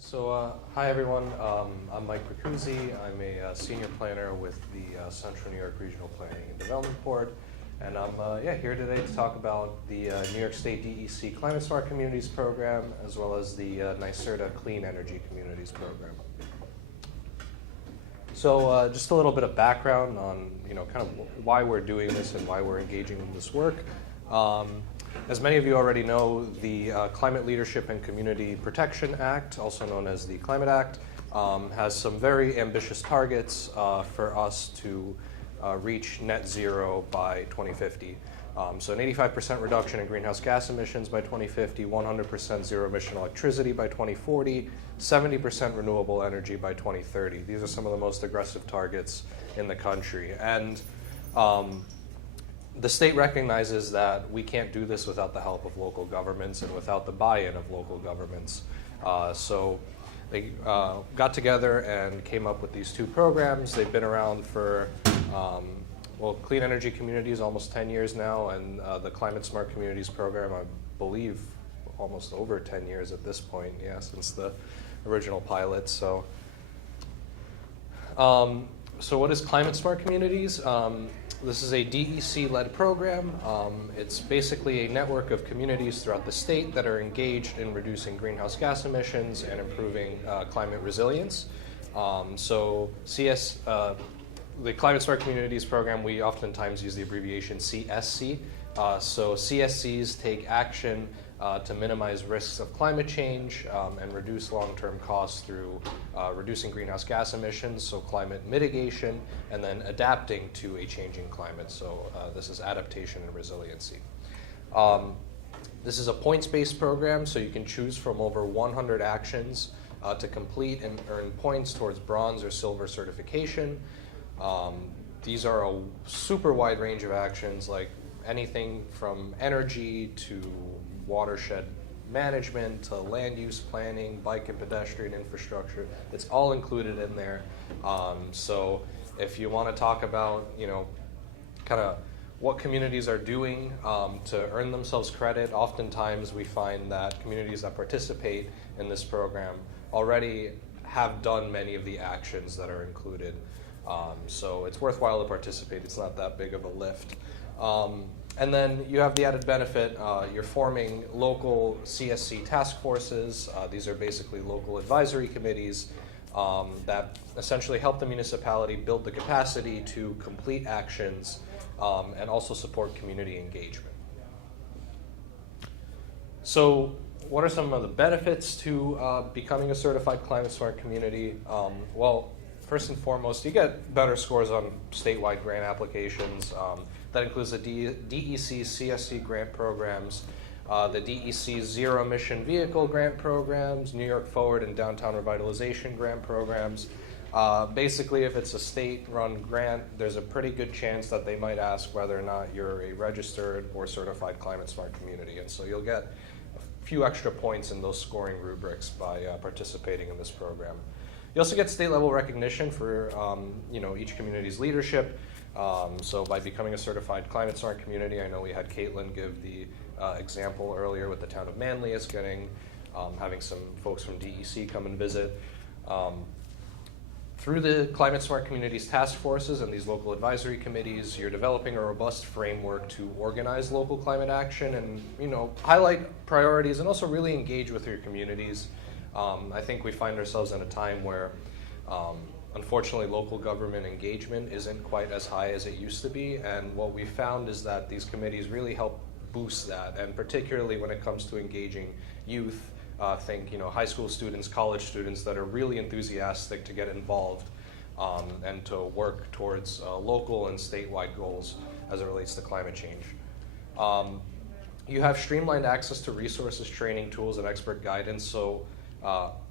Hi everyone. I'm Mike Boccuzzi. I'm a senior planner with the Central New York Regional Planning and Development Board, and I'm here today to talk about the New York State DEC Climate Smart Communities Program, as well as the NYSERDA Clean Energy Communities Program. So just a little bit of background on kind of why we're doing this and why we're engaging in this work. As many of you already know, the Climate Leadership and Community Protection Act, also known as the Climate Act, has some very ambitious targets for us to reach net zero by 2050. So an 85% reduction in greenhouse gas emissions by 2050, 100% zero emission electricity by 2040, 70% renewable energy by 2030. These are some of the most aggressive targets in the country. And the state recognizes that we can't do this without the help of local governments and without the buy-in of local governments. So they got together and came up with these two programs. They've been around for, Clean Energy Communities almost 10 years now, and the Climate Smart Communities Program, I believe, almost over 10 years at this point, since the original pilot. So what is Climate Smart Communities? This is a DEC-led program. It's basically a network of communities throughout the state that are engaged in reducing greenhouse gas emissions and improving climate resilience. The Climate Smart Communities program, we oftentimes use the abbreviation CSC. So CSCs take action to minimize risks of climate change and reduce long-term costs through reducing greenhouse gas emissions, so climate mitigation, and then adapting to a changing climate. So this is adaptation and resiliency. This is a points-based program, so you can choose from over 100 actions to complete and earn points towards bronze or silver certification. These are a super wide range of actions, like anything from energy to watershed management to land use planning, bike and pedestrian infrastructure. It's all included in there. So if you want to talk about, kind of what communities are doing to earn themselves credit, oftentimes we find that communities that participate in this program already have done many of the actions that are included. So it's worthwhile to participate. It's not that big of a lift. And then you have the added benefit, you're forming local CSC task forces. These are basically local advisory committees that essentially help the municipality build the capacity to complete actions and also support community engagement. So what are some of the benefits to becoming a certified climate smart community? First and foremost, you get better scores on statewide grant applications. That includes the DEC CSC grant programs, the DEC Zero Emission Vehicle grant programs, New York Forward and Downtown Revitalization grant programs. Basically, if it's a state-run grant, there's a pretty good chance that they might ask whether or not you're a registered or certified climate smart community. And so you'll get a few extra points in those scoring rubrics by participating in this program. You also get state-level recognition for each community's leadership. So by becoming a certified climate smart community, I know we had Caitlin give the example earlier with the town of Manlius having some folks from DEC come and visit. Through the Climate Smart Communities task forces and these local advisory committees, you're developing a robust framework to organize local climate action and highlight priorities and also really engage with your communities. I think we find ourselves in a time where unfortunately, local government engagement isn't quite as high as it used to be, and what we found is that these committees really help boost that, and particularly when it comes to engaging youth, think high school students, college students that are really enthusiastic to get involved and to work towards local and statewide goals as it relates to climate change. You have streamlined access to resources, training, tools, and expert guidance. So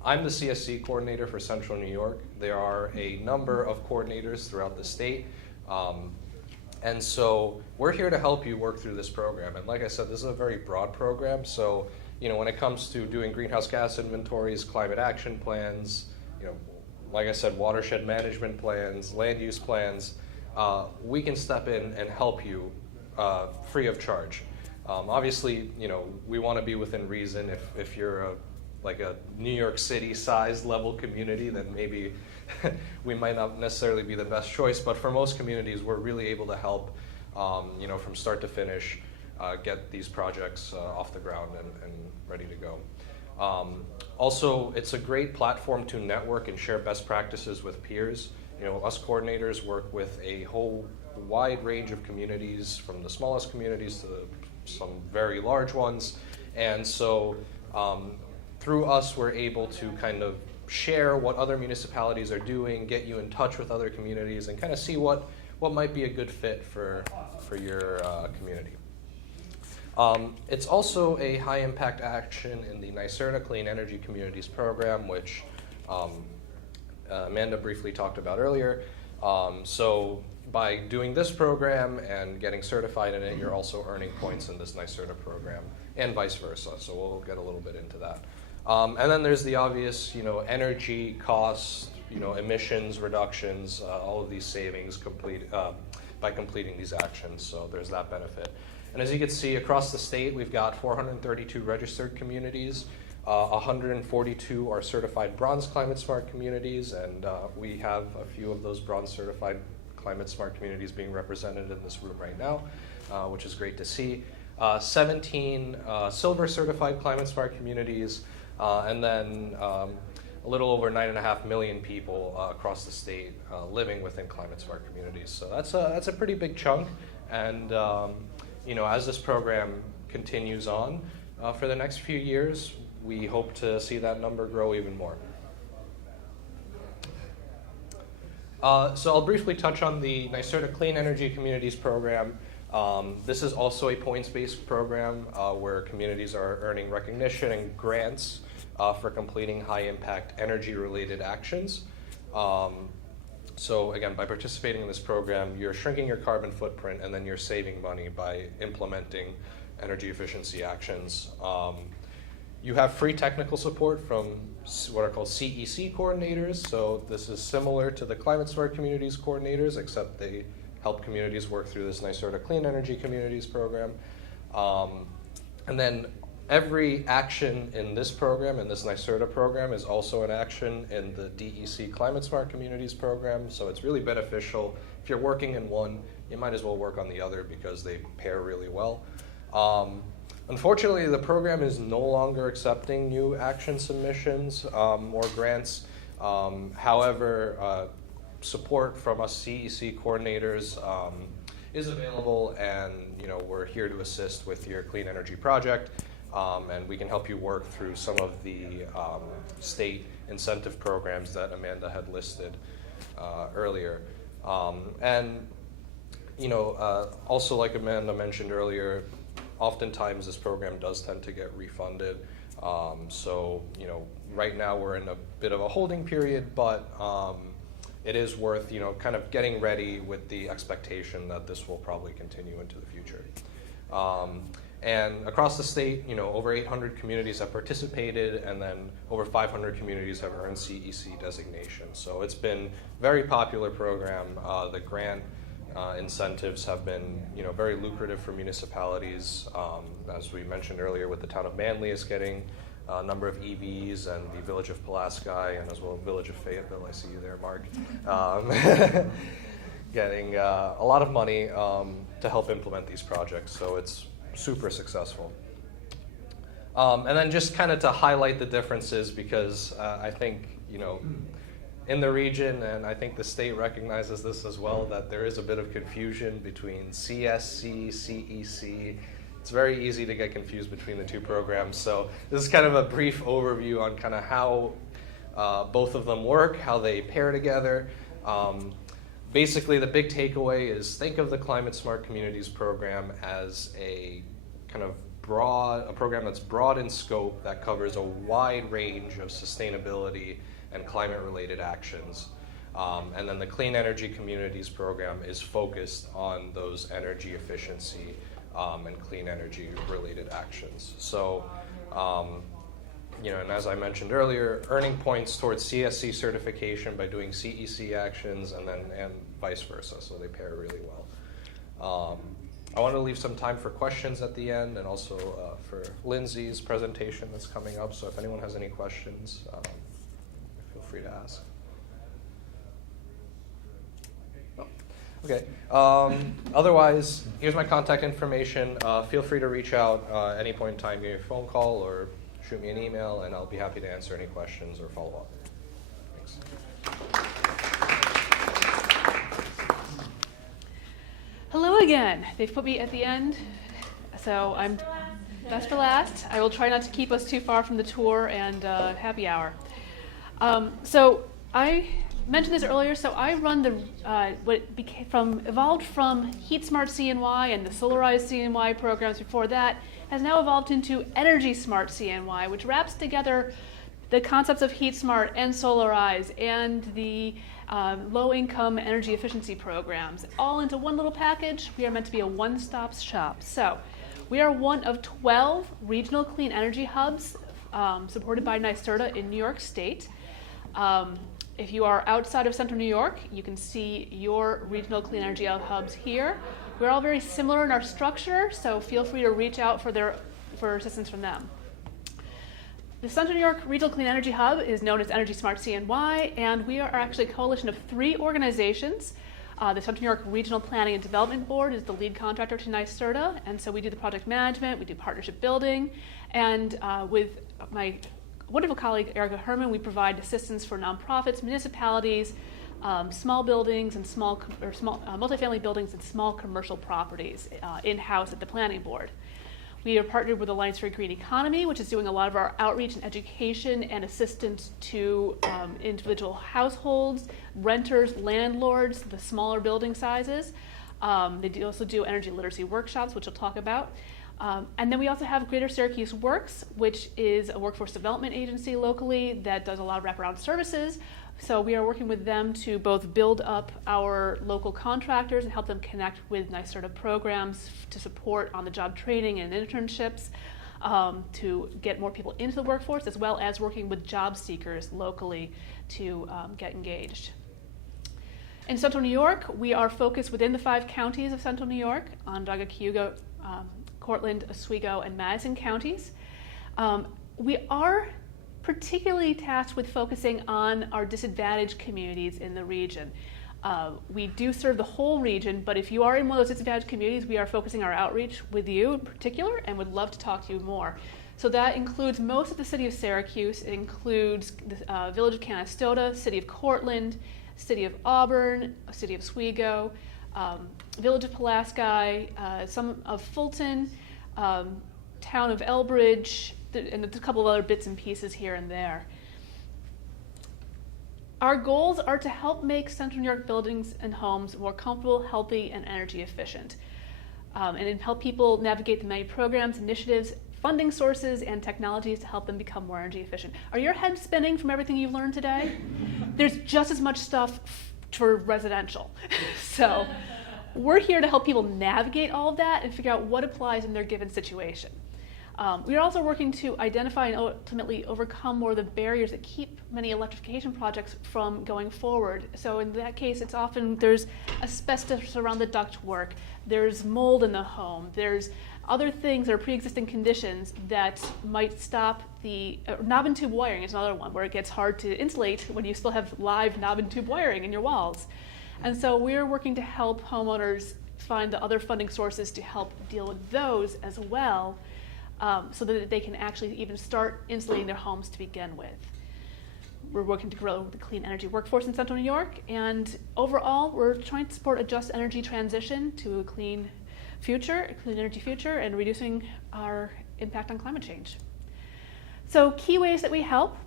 I'm the CSC coordinator for Central New York. There are a number of coordinators throughout the state. And so we're here to help you work through this program. And like I said, this is a very broad program. So, when it comes to doing greenhouse gas inventories, climate action plans, like I said, watershed management plans, land use plans, we can step in and help you free of charge. Obviously, we want to be within reason. If you're like a New York City sized level community, then maybe we might not necessarily be the best choice. But for most communities, we're really able to help, from start to finish, get these projects off the ground and ready to go. Also, it's a great platform to network and share best practices with peers. Us coordinators work with a whole wide range of communities, from the smallest communities to some very large ones. And so through us, we're able to kind of share what other municipalities are doing, get you in touch with other communities, and kind of see what might be a good fit for your community. It's also a high impact action in the NYSERDA Clean Energy Communities Program, which Amanda briefly talked about earlier. So by doing this program and getting certified in it, you're also earning points in this NYSERDA program, and vice versa. So we'll get a little bit into that. And then there's the obvious, energy costs, emissions reductions, all of these savings by completing these actions. So there's that benefit. And as you can see, across the state, we've got 432 registered communities. 142 are certified bronze climate smart communities, and we have a few of those bronze certified climate smart communities being represented in this room right now, which is great to see. 17 silver certified climate smart communities, and then a little over 9.5 million people across the state living within climate smart communities. So that's a pretty big chunk, and as this program continues on for the next few years, we hope to see that number grow even more. So I'll briefly touch on the NYSERDA Clean Energy Communities Program. This is also a points-based program where communities are earning recognition and grants for completing high-impact energy-related actions. So again, by participating in this program, you're shrinking your carbon footprint, and then you're saving money by implementing energy efficiency actions. You have free technical support from what are called CEC coordinators. So this is similar to the Climate Smart Communities coordinators, except they help communities work through this NYSERDA Clean Energy Communities program. And then every action in this program, in this NYSERDA program, is also an action in the DEC Climate Smart Communities program. So it's really beneficial. If you're working in one, you might as well work on the other because they pair really well. Unfortunately, the program is no longer accepting new action submissions or grants. However, support from us CEC coordinators is available, and we're here to assist with your clean energy project, and we can help you work through some of the state incentive programs that Amanda had listed earlier. And also, like Amanda mentioned earlier, oftentimes this program does tend to get refunded. So right now we're in a bit of a holding period, but it is worth kind of getting ready with the expectation that this will probably continue into the future. And across the state, over 800 communities have participated, and then over 500 communities have earned CEC designation. So it's been a very popular program. The grant incentives have been, very lucrative for municipalities. As we mentioned earlier, with the town of Manly is getting a number of EVs, and the village of Pulaski, and as well village of Fayetteville, I see you there, Mark, getting a lot of money to help implement these projects. So it's super successful. And then just kind of to highlight the differences, because I think, in the region, and I think the state recognizes this as well, that there is a bit of confusion between CSC, CEC. It's very easy to get confused between the two programs. So this is kind of a brief overview on kind of how both of them work, how they pair together. Basically, the big takeaway is think of the Climate Smart Communities program as a kind of a program that's broad in scope, that covers a wide range of sustainability and climate-related actions. And then the Clean Energy Communities program is focused on those energy efficiency and clean energy-related actions. So, and as I mentioned earlier, earning points towards CSC certification by doing CEC actions, and vice versa. So they pair really well. I want to leave some time for questions at the end, and also for Lindsay's presentation that's coming up. So if anyone has any questions, feel free to ask. Okay. Otherwise, here's my contact information. Feel free to reach out at any point in time, give me a phone call or shoot me an email, and I'll be happy to answer any questions or follow up. Thanks. Hello again. They've put me at the end, so I'm best for last. I will try not to keep us too far from the tour and happy hour. So I mentioned this earlier. So I run the evolved from Heat Smart CNY and the Solarized CNY programs before that, has now evolved into Energy Smart CNY, which wraps together the concepts of Heat Smart and Solarize and the low-income energy efficiency programs all into one little package. We are meant to be a one-stop shop. So we are one of 12 regional clean energy hubs supported by NYSERDA in New York State. If you are outside of Central New York, you can see your regional clean energy hubs here. We're all very similar in our structure, so feel free to reach out for assistance from them. The Central New York Regional Clean Energy Hub is known as Energy Smart CNY, and we are actually a coalition of 3 organizations. The Central New York Regional Planning and Development Board is the lead contractor to NYSERDA, and so we do the project management, we do partnership building, and with my wonderful colleague Erica Herman, we provide assistance for nonprofits, municipalities, small buildings and small multifamily buildings and small commercial properties in-house at the planning board. We are partnered with Alliance for a Green Economy, which is doing a lot of our outreach and education and assistance to individual households, renters, landlords, the smaller building sizes. They also do energy literacy workshops, which we'll talk about. And then we also have Greater Syracuse Works, which is a workforce development agency locally that does a lot of wraparound services. So we are working with them to both build up our local contractors and help them connect with NYSERDA programs to support on-the-job training and internships to get more people into the workforce, as well as working with job seekers locally to get engaged. In Central New York, we are focused within the 5 counties of Central New York, Onondaga, Cayuga, Cortland, Oswego, and Madison counties. We are particularly tasked with focusing on our disadvantaged communities in the region. We do serve the whole region, but if you are in one of those disadvantaged communities, we are focusing our outreach with you in particular and would love to talk to you more. So that includes most of the city of Syracuse. It includes the village of Canastota, city of Cortland, city of Auburn, city of Oswego, village of Pulaski, some of Fulton, town of Elbridge, and a couple of other bits and pieces here and there. Our goals are to help make Central New York buildings and homes more comfortable, healthy, and energy efficient, and help people navigate the many programs, initiatives, funding sources, and technologies to help them become more energy efficient. Are your heads spinning from everything you've learned today? There's just as much stuff for residential. So we're here to help people navigate all of that and figure out what applies in their given situation. We are also working to identify and ultimately overcome more of the barriers that keep many electrification projects from going forward. So in that case, it's often there's asbestos around the ductwork, there's mold in the home, there's other things that are pre-existing conditions that might stop the knob and tube wiring is another one where it gets hard to insulate when you still have live knob and tube wiring in your walls. And so we're working to help homeowners find the other funding sources to help deal with those as well, so that they can actually even start insulating their homes to begin with. We're working to grow the clean energy workforce in Central New York, and overall, we're trying to support a just energy transition to a clean future, a clean energy future, and reducing our impact on climate change. So key ways that we help: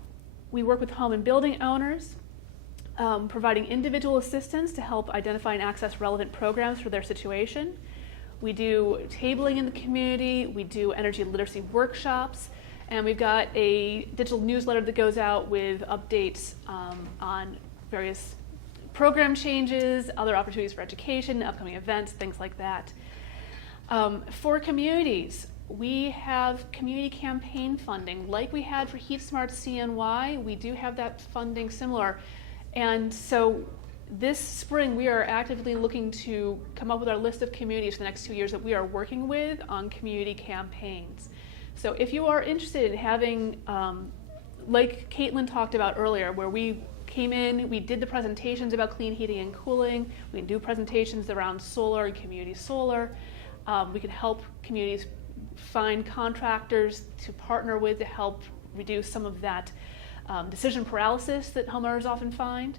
we work with home and building owners, providing individual assistance to help identify and access relevant programs for their situation. We do tabling in the community, we do energy literacy workshops, and we've got a digital newsletter that goes out with updates on various program changes, other opportunities for education, upcoming events, things like that. For communities, we have community campaign funding like we had for Heat Smart CNY. We do have that funding similar. And so This spring, we are actively looking to come up with our list of communities for the next 2 years that we are working with on community campaigns. So if you are interested in having, like Caitlin talked about earlier, where we came in, we did the presentations about clean heating and cooling, we can do presentations around solar and community solar, we can help communities find contractors to partner with to help reduce some of that decision paralysis that homeowners often find.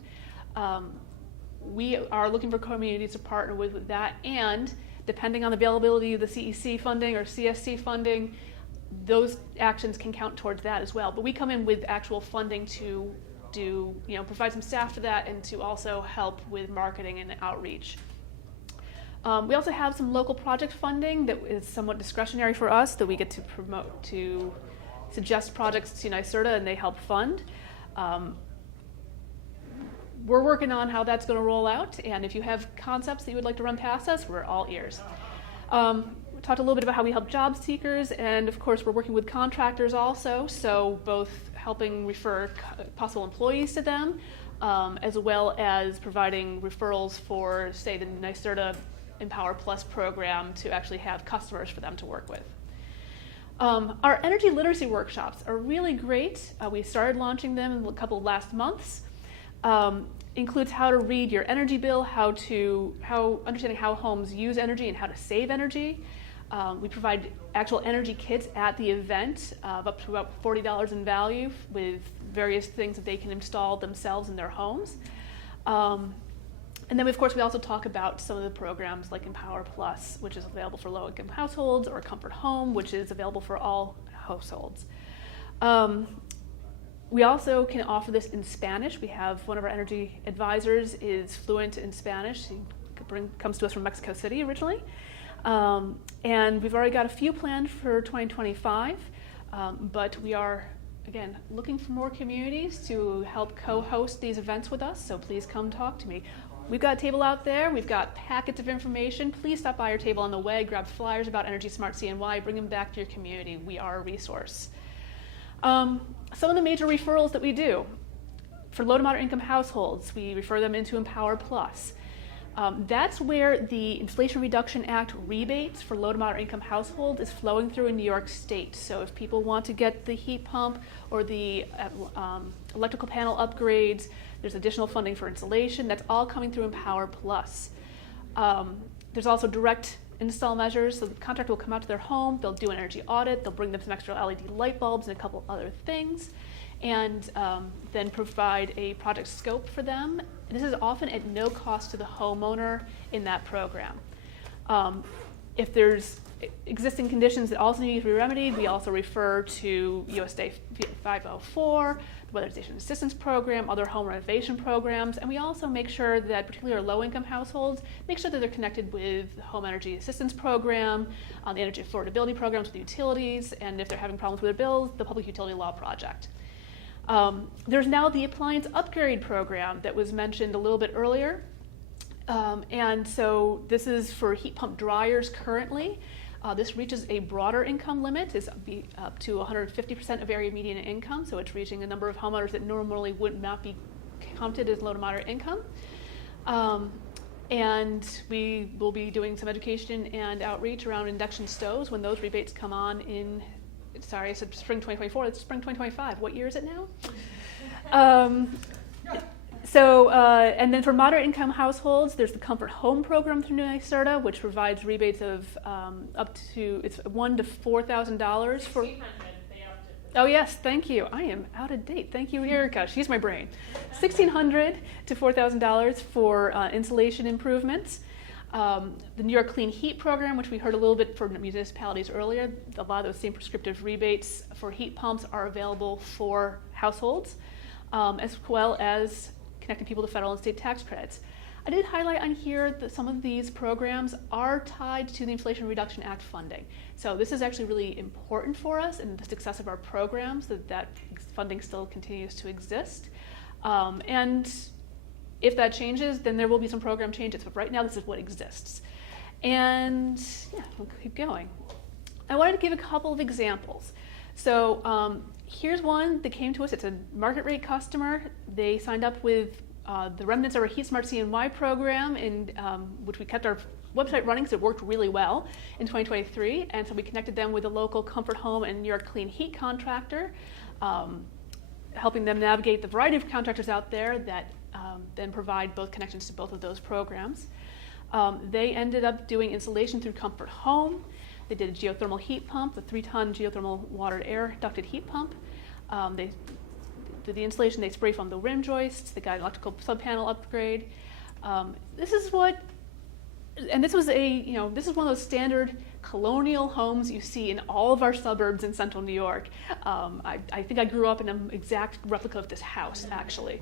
We are looking for communities to partner with that, and depending on the availability of the CEC funding or CSC funding, those actions can count towards that as well. But we come in with actual funding to do, provide some staff to that and to also help with marketing and outreach. We also have some local project funding that is somewhat discretionary for us that we get to promote, to suggest projects to NYSERDA and they help fund. We're working on how that's going to roll out, and if you have concepts that you would like to run past us, we're all ears. We talked a little bit about how we help job seekers, and of course we're working with contractors also, so both helping refer possible employees to them, as well as providing referrals for, say, the NYSERDA Empower Plus program to actually have customers for them to work with. Our energy literacy workshops are really great. We started launching them in a couple of last months. Includes how to read your energy bill, understanding how homes use energy and how to save energy. We provide actual energy kits at the event of up to about $40 in value with various things that they can install themselves in their homes. And then, of course, we also talk about some of the programs like Empower Plus, which is available for low-income households, or Comfort Home, which is available for all households. We also can offer this in Spanish. We have one of our energy advisors is fluent in Spanish. He comes to us from Mexico City originally. And we've already got a few planned for 2025, but we are, again, looking for more communities to help co-host these events with us, so please come talk to me. We've got a table out there. We've got packets of information. Please stop by our table on the way, grab flyers about Energy Smart CNY, bring them back to your community. We are a resource. Some of the major referrals that we do. For low to moderate income households, we refer them into Empower Plus. That's where the Inflation Reduction Act rebates for low to moderate income households is flowing through in New York State. So if people want to get the heat pump or the electrical panel upgrades, there's additional funding for insulation. That's all coming through Empower Plus. There's also direct install measures. So the contractor will come out to their home, they'll do an energy audit, they'll bring them some extra LED light bulbs and a couple other things, and then provide a project scope for them. This is often at no cost to the homeowner in that program. If there's existing conditions that also need to be remedied, we also refer to USA 504, the Weatherization Assistance Program, other home renovation programs, and we also make sure that, particularly our low-income households, make sure that they're connected with the Home Energy Assistance Program, the Energy Affordability Programs with the utilities, and if they're having problems with their bills, the Public Utility Law Project. There's now the Appliance Upgrade Program that was mentioned a little bit earlier. And so this is for heat pump dryers currently. This reaches a broader income limit, is up to 150% of area median income, so it's reaching a number of homeowners that normally would not be counted as low to moderate income. And we will be doing some education and outreach around induction stoves when those rebates come on in, sorry, I said spring 2024, it's spring 2025. What year is it now? And then for moderate income households, there's the Comfort Home program through NYSERDA, which provides rebates of up to, it's $1,000 to $4,000 for. Oh yes, thank you. I am out of date. Thank you, Erica. She's my brain. $1,600 to $4,000 for insulation improvements. The New York Clean Heat program, which we heard a little bit for municipalities earlier, a lot of those same prescriptive rebates for heat pumps are available for households, as well as connecting people to federal and state tax credits. I did highlight on here that some of these programs are tied to the Inflation Reduction Act funding. So this is actually really important for us and the success of our programs, that funding still continues to exist. And if that changes, then there will be some program changes. But right now, this is what exists. And yeah, we'll keep going. I wanted to give a couple of examples. So here's one that came to us. It's a market rate customer. They signed up with the remnants of our Heat Smart CNY program, in which we kept our website running because it worked really well in 2023, and so we connected them with a local Comfort Home and New York Clean Heat contractor, helping them navigate the variety of contractors out there that then provide both connections to both of those programs. They ended up doing installation through Comfort Home. They did a geothermal heat pump, a 3-ton geothermal water air ducted heat pump. They did the installation, they spray foamed the rim joists, they got an electrical sub-panel upgrade. This is what, and this was this is one of those standard colonial homes you see in all of our suburbs in central New York. I think I grew up in an exact replica of this house, actually.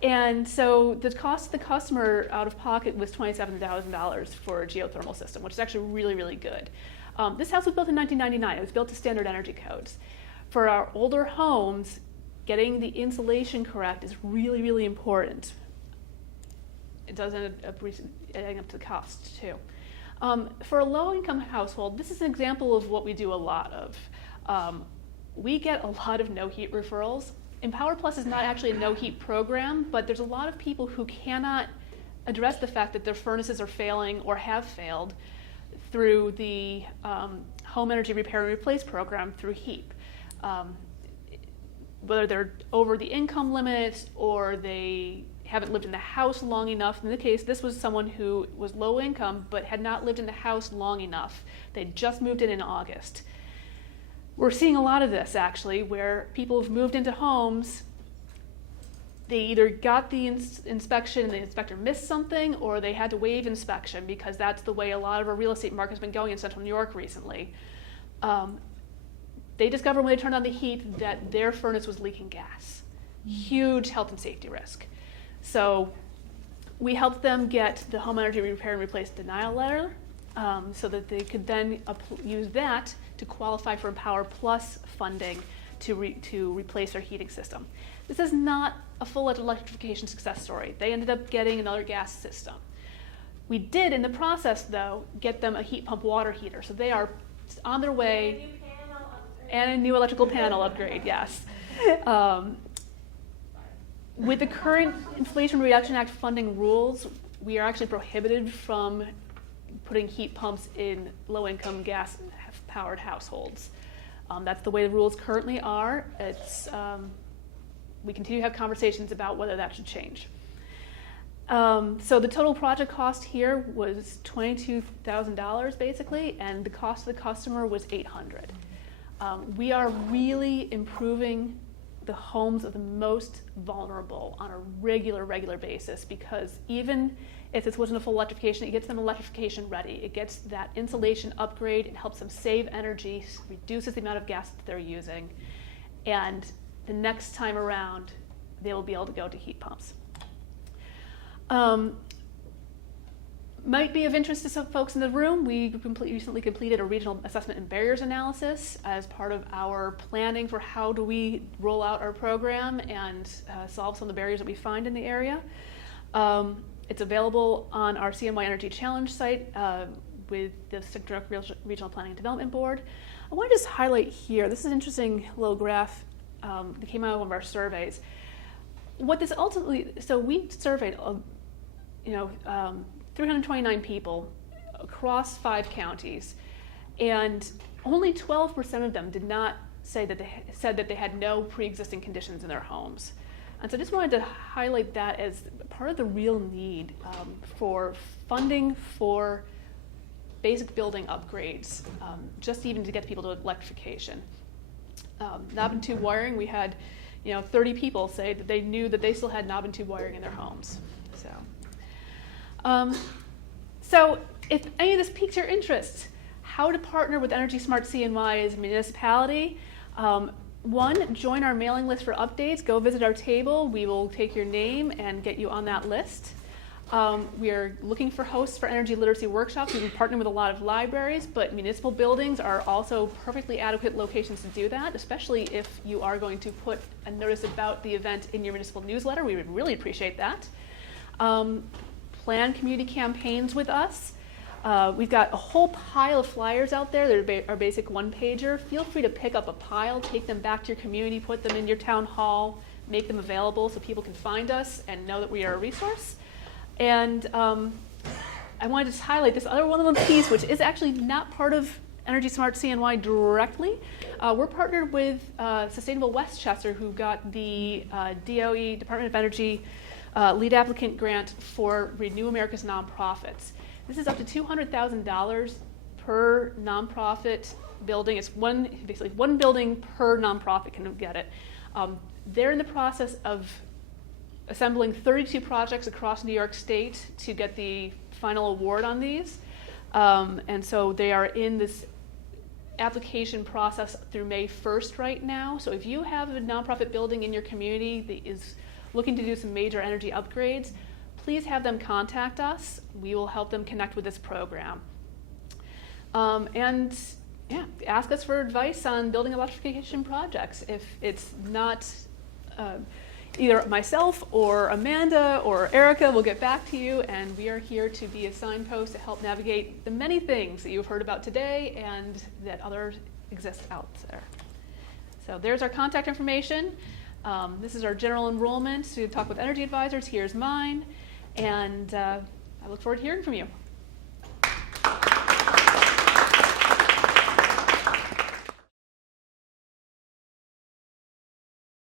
And so the cost to the customer out of pocket was $27,000 for a geothermal system, which is actually really, really good. This house was built in 1999. It was built to standard energy codes. For our older homes, getting the insulation correct is really, really important. It does end up adding up to the cost, too. For a low-income household, this is an example of what we do a lot of. We get a lot of no-heat referrals. Empower Plus is not actually a no-heat program, but there's a lot of people who cannot address the fact that their furnaces are failing or have failed through the Home Energy Repair and Replace program through HEAP. Whether they're over the income limit or they haven't lived in the house long enough. In the case, this was someone who was low income but had not lived in the house long enough. They'd just moved in August. We're seeing a lot of this, actually, where people have moved into homes. They either got the inspection and the inspector missed something, or they had to waive inspection because that's the way a lot of our real estate market has been going in central New York recently. They discovered when they turned on the heat that their furnace was leaking gas. Huge health and safety risk. So we helped them get the Home Energy Repair and Replace denial letter so that they could then use that to qualify for Empower Plus funding to replace their heating system. This is not a full electrification success story. They ended up getting another gas system. We did, in the process, though, get them a heat pump water heater. So they are on their way. And a new electrical panel upgrade, yes. With the current Inflation Reduction Act funding rules, we are actually prohibited from putting heat pumps in low-income gas-powered households. That's the way the rules currently are. We continue to have conversations about whether that should change. So the total project cost here was $22,000 basically, and the cost to the customer was $800. We are really improving the homes of the most vulnerable on a regular basis, because even if this wasn't a full electrification, it gets them electrification ready. It gets that insulation upgrade. It helps them save energy, reduces the amount of gas that they're using, and the next time around, they will be able to go to heat pumps. Might be of interest to some folks in the room. We recently completed a regional assessment and barriers analysis as part of our planning for how do we roll out our program and solve some of the barriers that we find in the area. It's available on our CNY Energy Challenge site with the Central Regional Planning and Development Board. I want to just highlight here, this is an interesting little graph that came out of one of our surveys. What this ultimately, so we surveyed 329 people across 5 counties, and only 12% of them did not said that they had no pre-existing conditions in their homes. And so I just wanted to highlight that as part of the real need for funding for basic building upgrades, just even to get people to electrification. Knob and tube wiring, we had 30 people say that they knew that they still had knob and tube wiring in their homes. So if any of this piques your interest, how to partner with Energy Smart CNY as a municipality. 1, join our mailing list for updates. Go visit our table. We will take your name and get you on that list. We are looking for hosts for energy literacy workshops. We've been partnering with a lot of libraries, but municipal buildings are also perfectly adequate locations to do that, especially if you are going to put a notice about the event in your municipal newsletter. We would really appreciate that. Plan community campaigns with us. We've got a whole pile of flyers out there. They're our basic one-pager. Feel free to pick up a pile, take them back to your community, put them in your town hall, make them available so people can find us and know that we are a resource. And I wanted to just highlight this other one of them piece, which is actually not part of Energy Smart CNY directly. We're partnered with Sustainable Westchester, who got the DOE, Department of Energy, lead applicant grant for Renew America's Nonprofits. This is up to $200,000 per nonprofit building. It's basically one building per nonprofit can get it. They're in the process of assembling 32 projects across New York State to get the final award on these. And so they are in this application process through May 1st right now. So if you have a nonprofit building in your community that is looking to do some major energy upgrades, please have them contact us. We will help them connect with this program. And yeah, ask us for advice on building electrification projects. If it's not either myself or Amanda or Erica will get back to you, and we are here to be a signpost to help navigate the many things that you've heard about today and that others exist out there. So there's our contact information. This is our general enrollment to talk with energy advisors. Here's mine, and I look forward to hearing from you.